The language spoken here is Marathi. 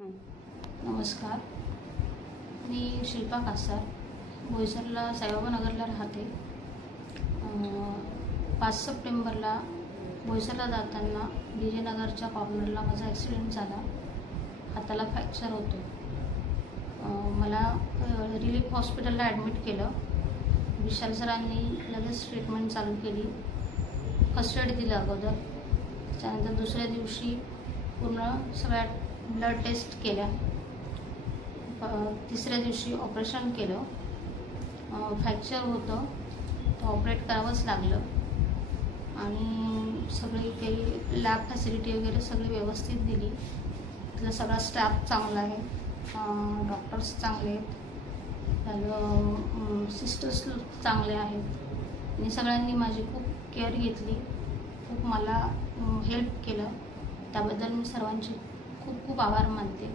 नमस्कार, मी शिल्पा कासार, बोईसरला साईबाबा नगरला राहते. 5 सप्टेंबरला बोईसरला जाताना डीजे नगरच्या कॉर्नरला माझा ॲक्सिडेंट झाला. हाताला फ्रॅक्चर होतो. मला रिलीफ हॉस्पिटलला ॲडमिट केलं. विशाल सरांनी लगेच ट्रीटमेंट चालू केली. फर्स्ट एड दिलं अगोदर. त्यानंतर दुसऱ्या दिवशी पूर्ण सगळ्या ब्लड टेस्ट केल्या. तिसऱ्या दिवशी ऑपरेशन केलं. फ्रॅक्चर होतं, तर ऑपरेट करावंच लागलं. आणि सगळी काही लॅब फॅसिलिटी वगैरे सगळी व्यवस्थित दिली. तिथला सगळा स्टाफ चांगला आहे, डॉक्टर्स चांगले आहेत, त्याला सिस्टर्स चांगले आहेत आणि सगळ्यांनी माझी खूप केअर घेतली, खूप मला हेल्प केलं. त्याबद्दल मी सर्वांचे खूप खूप आभार मानते.